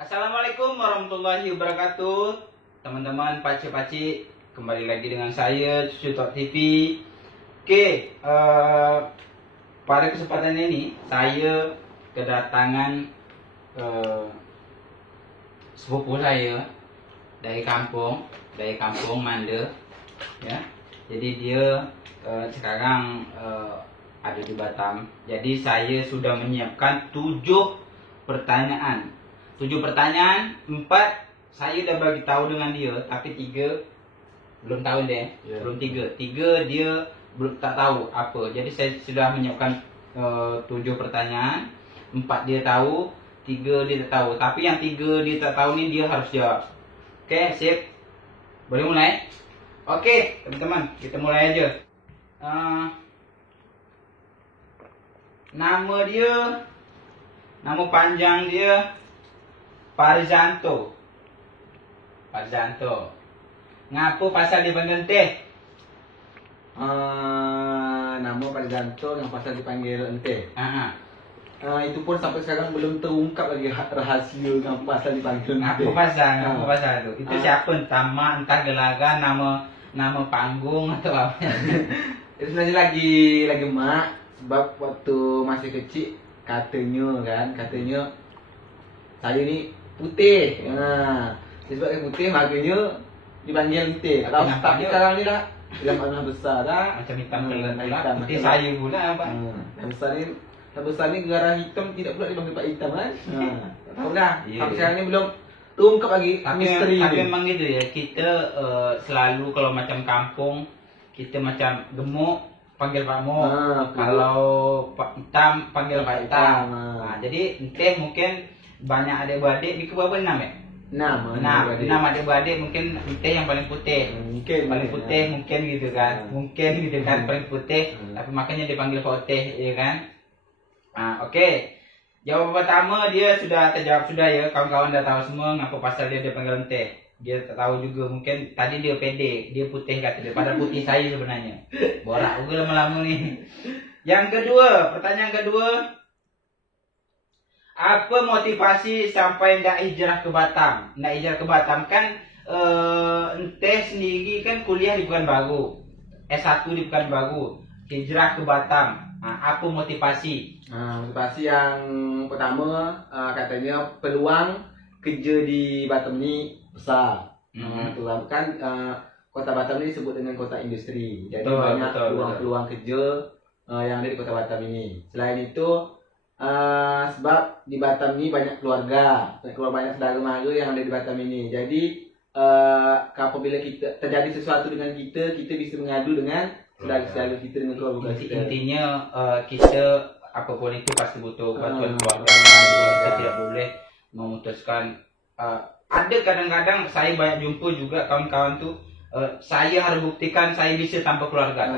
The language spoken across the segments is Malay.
Assalamualaikum warahmatullahi wabarakatuh. Teman-teman paci-paci, kembali lagi dengan saya Cucu Tok TV. Oke, pada kesempatan ini saya kedatangan sepupu saya dari kampung Manda, ya. Jadi dia sekarang ada di Batam. Jadi saya sudah menyiapkan 7 pertanyaan. 4 saya udah bagi tahu dengan dia, tapi 3 belum tahu deh. Yeah. Belum 3 dia belum tak tahu apa. Jadi saya sudah menyiapkan 7 pertanyaan. 4 dia tahu, 3 dia tak tahu. Tapi yang 3 dia tak tahu ni dia harus jawab. Oke, sip. Boleh mulai? Oke, teman-teman, kita mulai aja. Nama panjang dia Farizanto. Ngapa pasal dipanggil Teh? Nama Farizanto yang pasal dipanggil Ente. Itu pun sampai sekarang belum terungkap lagi rahasia yang pasal dipanggil Ente. Ngapa pasal itu? Itu siapa? Entah gelaga, nama panggung atau apa? Itu sebenarnya lagi mak, sebab waktu masih kecil katanya saya ni putih. Disebabkan putih makanya dipanggil Ente. Tapi sekarang ni dah malah besar dah. Macam hitam pula. Putih saya pula apa? Yang besar ni gara hitam tidak pula dipanggil Pak Hitam kan? Tahu dah. Sampai sekarang ni belum terungkap lagi misteri ni. Tapi memang gitu ya. Kita selalu kalau macam kampung, kita macam gemuk panggil Pak Mo. Kalau Pak Hitam panggil Pak Hitam. Jadi Ente mungkin banyak adik-beradik ni ke berapa 6 ya? 6 adik-beradik mungkin Ente yang paling putih. Paling putih mungkin gitu kan. Paling putih. Tapi makanya dipanggil Pak Teh, ya kan? Oke. Jawaban pertama dia sudah terjawab sudah ya. Kawan-kawan dah tahu semua ngapa pasal dia dipanggil Ente. Dia tak tahu juga, mungkin tadi dia pede, dia putih kata dia. Padahal putih saya sebenarnya. Borak juga lama-lama ni. Pertanyaan kedua. Apa motivasi sampai nak hijrah ke Batam? Nak hijrah ke Batam kan Ente sendiri kan kuliah di Pekanbaru. S1 di Pekanbaru. Hijrah ke Batam. Apa motivasi? Motivasi yang pertama katanya peluang kerja di Batam ni besar. Kan kota Batam ni disebut dengan kota industri. Jadi banyak peluang kerja yang ada di kota Batam ini. Selain itu sebab di Batam ni banyak keluarga, banyak saudara mara yang ada di Batam ini. Jadi apabila kita terjadi sesuatu dengan kita bisa mengadu dengan saudara-saudara kita, dengan keluarga kita. Intinya kita apapun itu pasti butuh bantuan keluarga. Kita tidak boleh memutuskan. Ada kadang-kadang saya banyak jumpa juga kawan-kawan tu, saya harus buktikan saya bisa tanpa keluarga.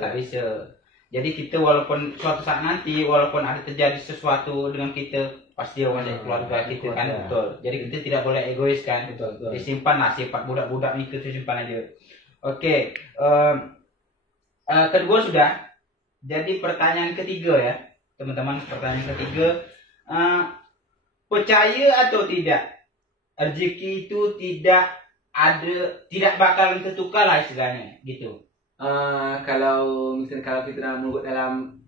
Tak bisa. Jadi kita walaupun suatu saat nanti, walaupun ada terjadi sesuatu dengan kita, pasti orang jadi keluarga kita kan, betul. Jadi kita tidak boleh egois kan. Betul. Disimpanlah sifat budak-budak ni, kita simpan aja. Oke. Kedua sudah. Jadi pertanyaan ketiga ya, teman-teman. Pertanyaan ketiga, percaya atau tidak? Rezeki itu tidak bakalan tertukar lah istilahnya, gitu. Kalau kita nak menurut dalam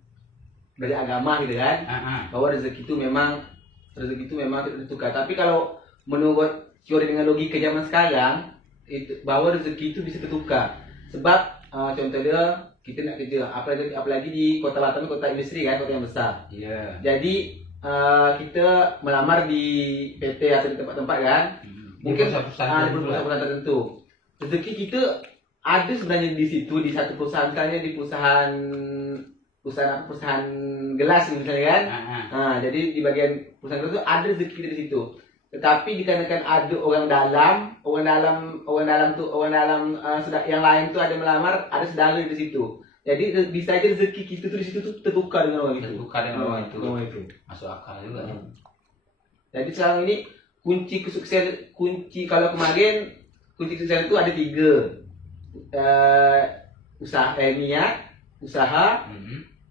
belajar agama gitu kan, bahwa rezeki itu memang tidak tertukar. Tapi kalau menurut teori dengan logika zaman sekarang, bahwa rezeki itu bisa tertukar. Sebab contohnya kita nak kerja, apalagi di kota Batam, kota industri kan, kota yang besar. Jadi kita melamar di PT atau di tempat-tempat kan, mungkin di perusahaan tertentu. Rezeki kita ada sebenarnya di situ, di satu perusahaan, misalnya di perusahaan gelas misalnya kan. Jadi di bagian perusahaan gelas itu ada rezeki kita di situ. Tetapi dikarenakan ada orang dalam yang lain tu ada melamar, ada saudara di situ. Jadi bisa aja rezeki kita tu di situ tu tertukar dengan orang itu. Masuk akal juga. Jadi sekarang ini kunci kalau kemarin kunci kesuksesan itu ada 3. Niat, usaha,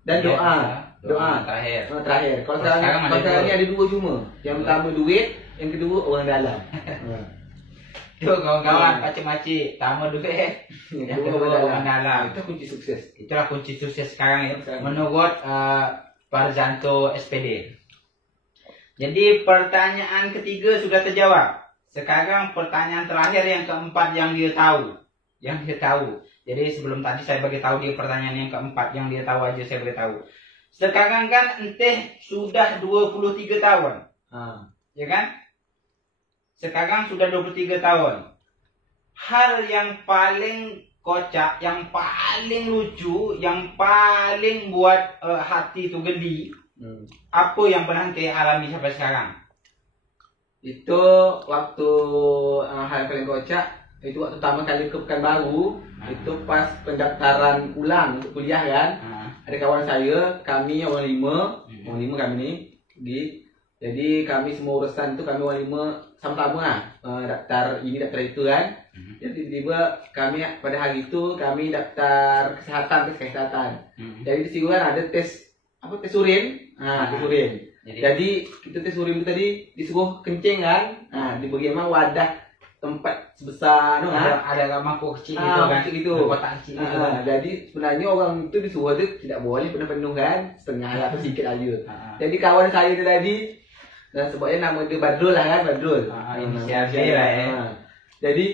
dan doa. Doa terakhir. Terakhir. Kalau sekarang ni ada dua cuma. Yang pertama duit, yang kedua orang dalam. Tuh kawan-kawan, macam-macam. Pertama duit, yang kedua orang dalam. Itu kunci sukses. Itulah kunci sukses sekarang ya. Menurut Parzanto SPD. Jadi pertanyaan ketiga sudah terjawab. Sekarang pertanyaan terakhir yang keempat yang dia tahu. Jadi sebelum tadi saya bagi tahu dia pertanyaan yang keempat yang dia tahu aja saya bagi tahu. Sekarang kan enteh sudah 23 tahun. Ya kan? Sekarang sudah 23 tahun. Hal yang paling kocak, yang paling lucu, yang paling buat hati itu geli. Apa yang pernah ente alami sampai sekarang? Itu waktu hal paling kocak, itu waktu pertama kali ke Pekanbaru. Itu pas pendaftaran ulang untuk kuliah kan. Ada kawan saya, kami orang lima kami ni. Jadi kami semua urusan itu kami orang lima sama-sama lah. Daftar ini daftar itu kan. Jadi tiba-tiba kami pada hari itu kami daftar tes kesehatan. Jadi di situ kan ada tes tes urin. Tes urin. Jadi kita tes urin itu tadi disuruh kencing kan. Diberi emang wadah tempat sebesar ada mangkuk kecil itu kan. Itu kotak kecil itu. Jadi sebenarnya orang itu disuruh itu tidak boleh penuh kan, setengah atau sedikit aja. Jadi kawan saya itu tadi, dan sebabnya nama dia Badrul lah kan, Badrul. Inisial D lah ya. Jadi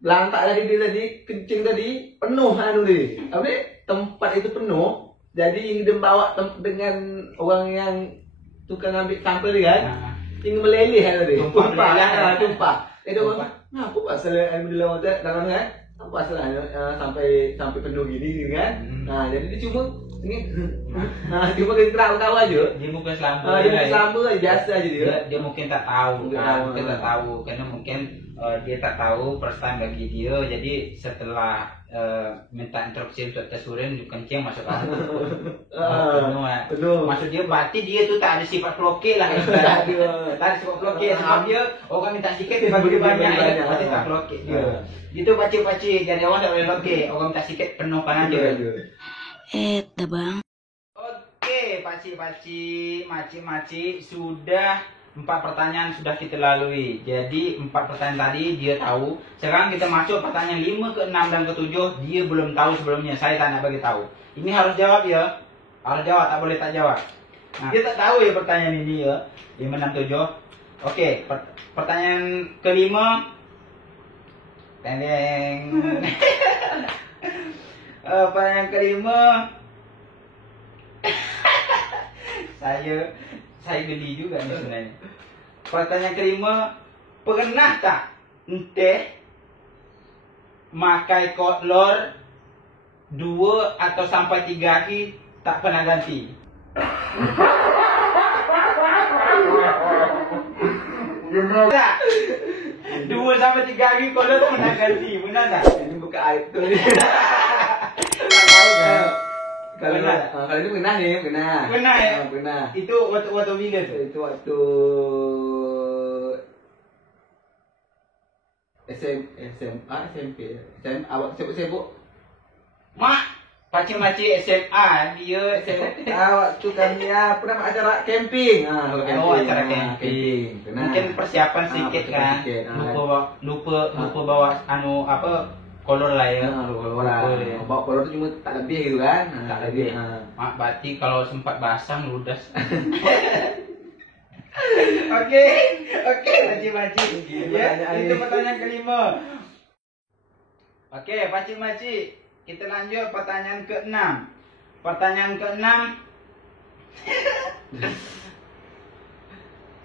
lantak tadi dia tadi kencing tadi penuh dia. Tempat itu penuh. Jadi ini dia bawa dengan orang yang tukang ambil sampel kan. Ini meleleh tadi. Tumpah. Jadi orang, apa pasal air dalam kan? Apa pasal sampai penuh gini kan? Jadi dia cuma cuma kita tahu aja. Dia bukan selamba. Dia selamba biasa aja dia. Dia mungkin tak tahu. Mungkin tak tahu karena mungkin dia tak tahu first time bagi dia. Jadi setelah minta instruksi untuk tes urin kencing masuk akal. Penuh. Maksud dia berarti dia tu tak ada sifat bloke lah. Tak ada sifat bloke sebab dia orang minta sikit dia bagi banyak. Berarti tak bloke dia. Itu pacik-pacik jadi orang tak boleh bloke. Orang minta sikit penuhkan aja. Dah bang. Oke, pacik-pacik, macik-macik sudah 4 pertanyaan sudah kita lalui. Jadi 4 pertanyaan tadi dia tahu. Sekarang kita masuk pertanyaan 5 ke 6 dan ke 7 dia belum tahu sebelumnya. Saya tak nak bagi tahu. Ini harus jawab ya. Harus jawab, tak boleh tak jawab. Nah, dia tak tahu ya pertanyaan ini ya. 5, 6, 7. Oke, pertanyaan kelima. Tendeng. Pertanyaan kelima. Saya geli juga nih sebenarnya. Pertanyaan kelima, pernah tak ente makai kotlor 2 atau sampai 3 hari tak pernah ganti? Benar tak? 2 sampai 3 hari kotlor pernah ganti, benar tak? Ini buka aib tuh. Kalau ini pernah nih, pernah. Pernah ya? Pernah. Itu waktu bila tuh? Itu waktu SMA, SMP. Awak sibuk. Mak, pacik-pacik SMA dia waktu kami pernah acara camping. Acara camping. Mungkin persiapan sedikit kan. Lupa bawa kolor lah ya. Bawa kolor tu cuma tak lebih gitu kan. Tak lebih. Mak berarti kalau sempat basang ludas. Oke, pacik-pacik. Ya, itu pertanyaan kelima. Oke, pacik-pacik. Kita lanjut pertanyaan ke-6. Pertanyaan ke-6.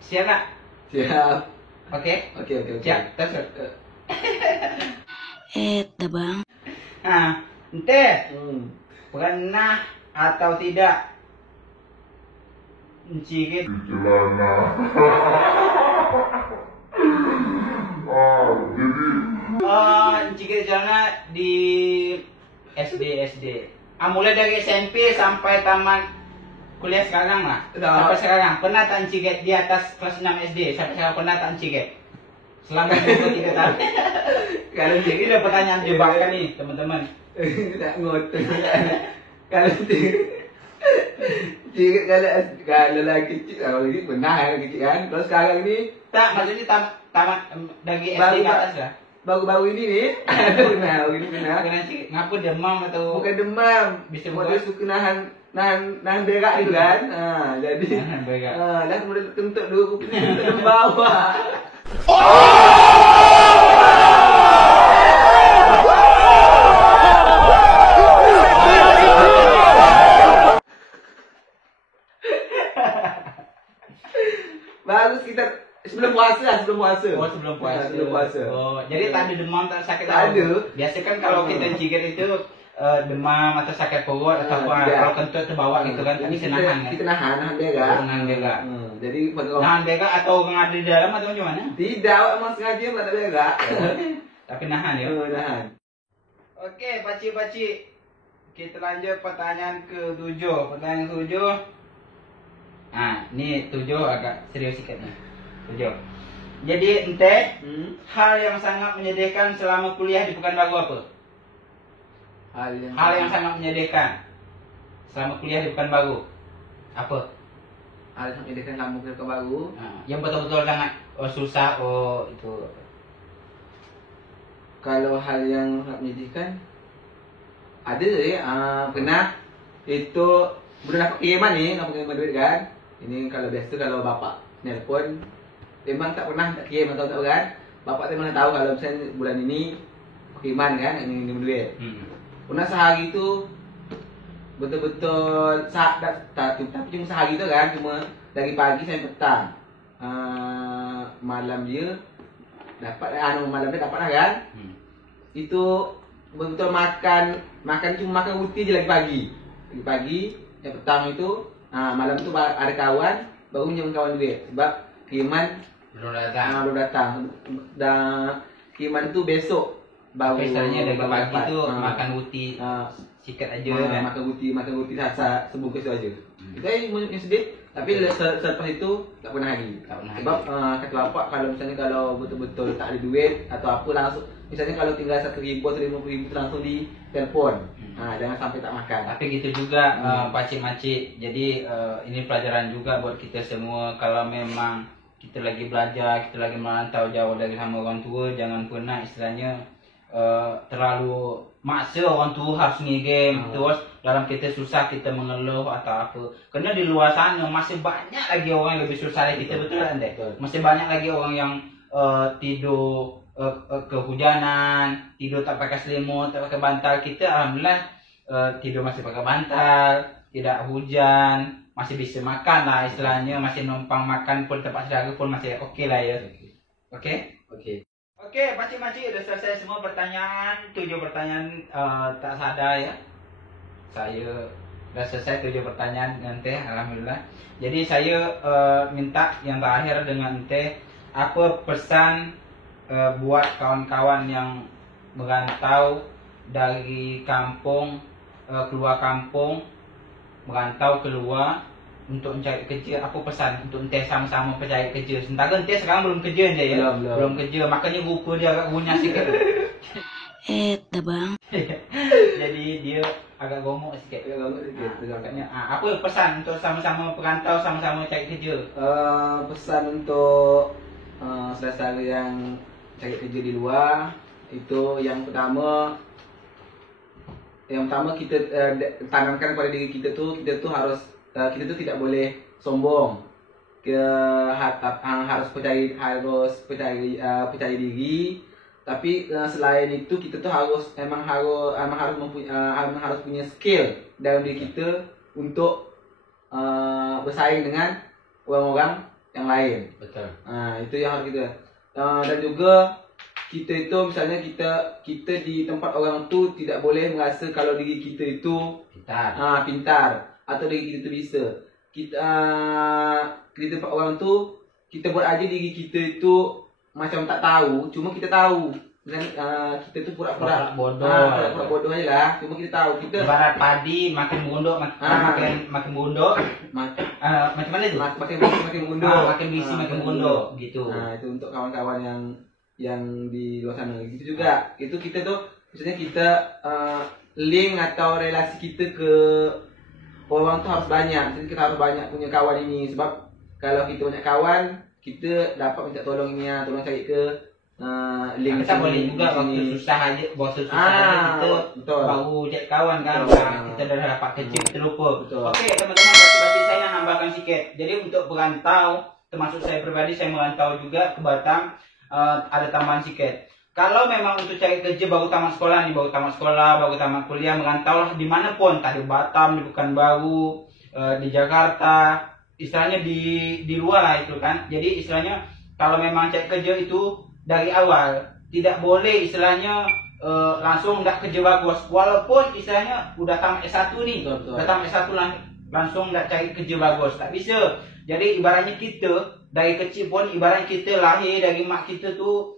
Siap tak? Siap. Oke. Siap. Terus. Dah bang. Nah, ente pernah atau tidak mencigit celana? Mencigit celana di SD. Mulai dari SMP sampai tamat kuliah sekarang lah. Sampai sekarang pernah tak mencigit di atas kelas 6 SD? Sampai sekarang pernah tak mencigit? Selama 23 tahun. Kalau ini udah pertanyaan jebakan nih teman-teman. Tidak ngotot. Kalau Cirit kalau lagi kecil, kalau lagi pernah kan kecil kan. Kalau sekarang ni Tak, maksudnya tamat dari SD ke atas lah. Baru-baru ini ni, pernah, baru ini pernah. Kena cik, ngapa demam atau Bukan demam, Bisa sebab buat? dia suka nahan berak tu kan. Jadi Nahan berak. dah mula kentut dulu, kentut di bawah. Baru sekitar sebelum puasa lah, sebelum puasa. Oh, sebelum puasa. Sebelum puasa. Oh, jadi tak ada demam, tak sakit Tak ada. Biasa kan kalau kita jigat itu demam atau sakit perut atau apa, tidak. kalau kentut terbawa gitu kan, tak Ini bisa nahan kan. kita nahan berak. Nahan berak. Jadi pada Nahan berak atau orang ada di dalam atau macam mana? tidak, memang sengaja pula tak berak. Tapi nahan ya. Nahan. Okey, pakcik-pakcik. Kita lanjut pertanyaan ke-7. Pertanyaan ke-7. Ni 7 agak serius sikit ni. 7. Jadi ente, hal yang sangat menyedihkan selama kuliah di Pekanbaru apa? Hal yang sangat menyedihkan selama kuliah di Pekanbaru apa? Hal yang menyedihkan selama kuliah di Pekanbaru. Yang betul-betul sangat susah itu. Kalau hal yang sangat menyedihkan, ada je pernah itu belum dapat kiriman ni, nak kiriman duit kan. Ini kalau biasa kalau bapak nelpon memang tak pernah tak kirim atau tak kan. Bapak tu memang tahu kalau misalnya bulan ini kiriman kan, ini duit. Pernah sehari tu betul-betul tapi cuma sehari tu kan, cuma dari pagi sampai petang. Malam dia dapat malam dia dapat lah kan. Itu betul makan cuma makan roti je lagi pagi. Pagi yang petang itu malam tu ada kawan baru minjem kawan duit sebab kiriman Belum datang. belum datang. Dan kiriman tu besok baru. Biasanya dari baru pagi dapat. tu makan roti sikat aja kan. Makan roti rasa sebungkus tu aja. Itu yang sedih. Tapi selepas itu tak pernah lagi. Sebab kata bapak kalau misalnya kalau betul-betul tak ada duit atau apa langsung, misalnya kalau tinggal 1,000 atau 50,000 langsung di telefon. Jangan sampai tak makan. Tapi gitu juga pakcik-makcik. Jadi ini pelajaran juga buat kita semua. Kalau memang kita lagi belajar, kita lagi merantau jauh dari sama orang tua, jangan pernah istilahnya terlalu maksa orang tua harus ngirim terus dalam kita susah kita mengeluh atau apa. Kerana di luar sana masih banyak lagi orang yang lebih susah dari kita, betul tak Andek? Masih banyak lagi orang yang tidur kehujanan, tidur tak pakai selimut, tak pakai bantal. Kita alhamdulillah tidur masih pakai bantal, tidak hujan, masih bisa makan lah istilahnya, masih numpang makan pun tempat saudara pun masih okey lah ya. Okey? Okey, pakcik-makcik dah selesai semua pertanyaan. 7 pertanyaan tak sadar ya. Saya dah selesai 7 pertanyaan dengan Teh, alhamdulillah. Jadi saya minta yang terakhir dengan Teh, apa pesan buat kawan-kawan yang merantau dari kampung keluar kampung, merantau keluar untuk mencari kerja. Apa pesan untuk Ente sama-sama mencari kerja? Sementara Ente sekarang belum kerja je ya? Belum kerja, makanya rupa dia agak gunyah sikit. Dah bang. Jadi dia agak gomok sikit. Makanya apa pesan untuk sama-sama perantau, sama-sama cari kerja? Pesan untuk saudara-saudara yang cari kerja di luar, itu yang pertama kita tanamkan pada diri kita tu harus kita tu tidak boleh sombong. Harus percaya diri. Tapi selain itu kita tu harus punya skill dalam diri kita untuk bersaing dengan orang-orang yang lain. Betul. Itu yang harus kita. Dan juga kita itu misalnya kita di tempat orang tu tidak boleh merasa kalau diri kita itu pintar atau diri kita itu bisa. Di tempat orang tu kita buat aja diri kita itu macam tak tahu, cuma kita tahu. Misalnya kita tu pura-pura bodoh aja lah, cuma kita tahu. Kita ibarat padi makin bunduk makin bunduk. Macam mana tu? Makin bunduk. Makin bisi makin bunduk gitu. Itu untuk kawan-kawan yang di luar sana. Gitu juga. Itu kita tuh misalnya kita link atau relasi kita ke peluang tuh harus banyak. Jadi kita harus banyak punya kawan ini, sebab kalau kita banyak kawan, kita dapat minta tolong ini ya, tolong cari ke link. Kita boleh juga waktu susah aja, kita betul. baru cek kawan kan, kita udah dapat kecil kita lupa. Oke teman-teman, berarti saya nambahkan sedikit. Jadi untuk perantau, termasuk saya pribadi, saya merantau juga ke Batam, ada tambahan sedikit. Kalau memang untuk cari kerja baru tamat sekolah nih, baru tamat kuliah, merantau lah dimanapun, tadi Batam, di Pekanbaru, di Jakarta, istilahnya di luar lah itu kan. Jadi istilahnya kalau memang cari kerja itu dari awal tidak boleh istilahnya langsung nggak kerja bagus, walaupun istilahnya udah tamat S1 nih, udah tamat S1 langsung nggak cari kerja bagus, tak bisa. Jadi ibaratnya kita dari kecil pun, ibaratnya kita lahir dari mak kita tuh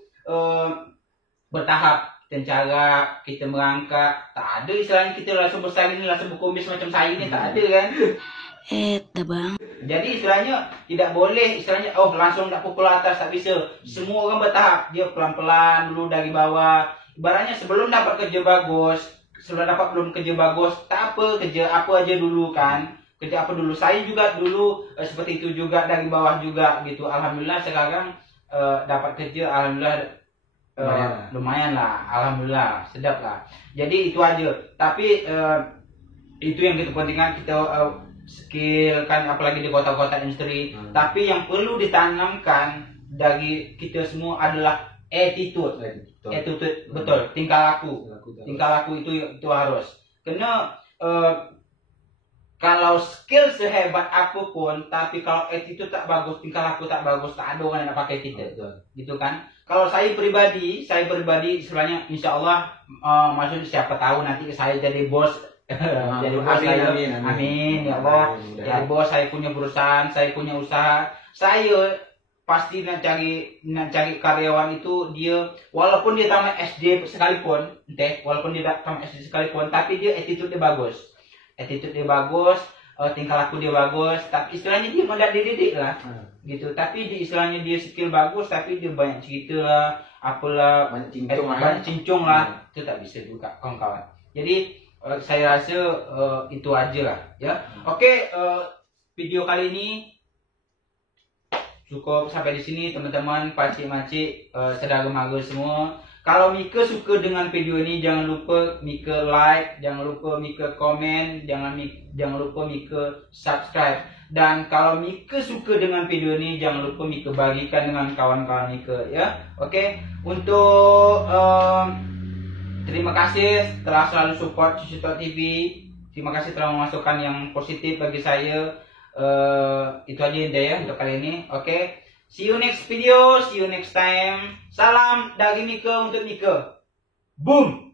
bertahap, cara kita merangkak, tak ada istilahnya kita langsung besar ini, langsung berkumis macam saya ini, tak ada kan. Bang. Jadi istilahnya tidak boleh istilahnya langsung nak pukul atas, tak bisa. Semua orang bertahap, dia pelan-pelan dulu dari bawah. Ibaratnya sebelum dapat kerja bagus, belum kerja bagus, tak apa, kerja apa aja dulu kan. Kerja apa dulu. Saya juga dulu seperti itu juga, dari bawah juga gitu. Alhamdulillah sekarang dapat kerja, alhamdulillah lumayan lah, alhamdulillah, sedap lah. Jadi itu aja. Tapi itu yang kita pentingkan, kita skill kan, apalagi di kota-kota industri. Tapi yang perlu ditanamkan dari kita semua adalah attitude. Betul, tingkah laku itu harus. Karena kalau skill sehebat apapun, tapi kalau attitude tak bagus, tingkah laku tak bagus, tak ada orang yang nak pakai kita. Gitu kan. Kalau saya pribadi sebenarnya insya Allah, maksudnya siapa tahu nanti saya jadi bos. Jadi bos saya, amin ya Allah. Jadi bos, saya punya perusahaan, saya punya usaha, saya pasti nak cari karyawan itu dia walaupun dia tamat SD sekalipun, tapi dia attitude dia bagus, tingkah laku dia bagus, tapi istilahnya dia tidak dididik lah, gitu. Tapi di istilahnya dia skill bagus, tapi dia banyak cerita lah, apalah, banyak cincung lah, itu tak bisa juga kawan-kawan. Jadi saya rasa itu aja lah, ya. Oke, video kali ini cukup sampai di sini teman-teman, pakcik-makcik, saudara-mara semua. Kalau Mika suka dengan video ini, jangan lupa Mika like, jangan lupa Mika komen, jangan lupa Mika subscribe. Dan kalau Mika suka dengan video ini, jangan lupa Mika bagikan dengan kawan-kawan Mika, ya. Oke, untuk terima kasih telah selalu support Cuci TV. Terima kasih telah memasukkan yang positif bagi saya. Itu aja ya untuk kali ini. Oke. See you next video, see you next time. Salam dari Mika untuk Mika. Boom.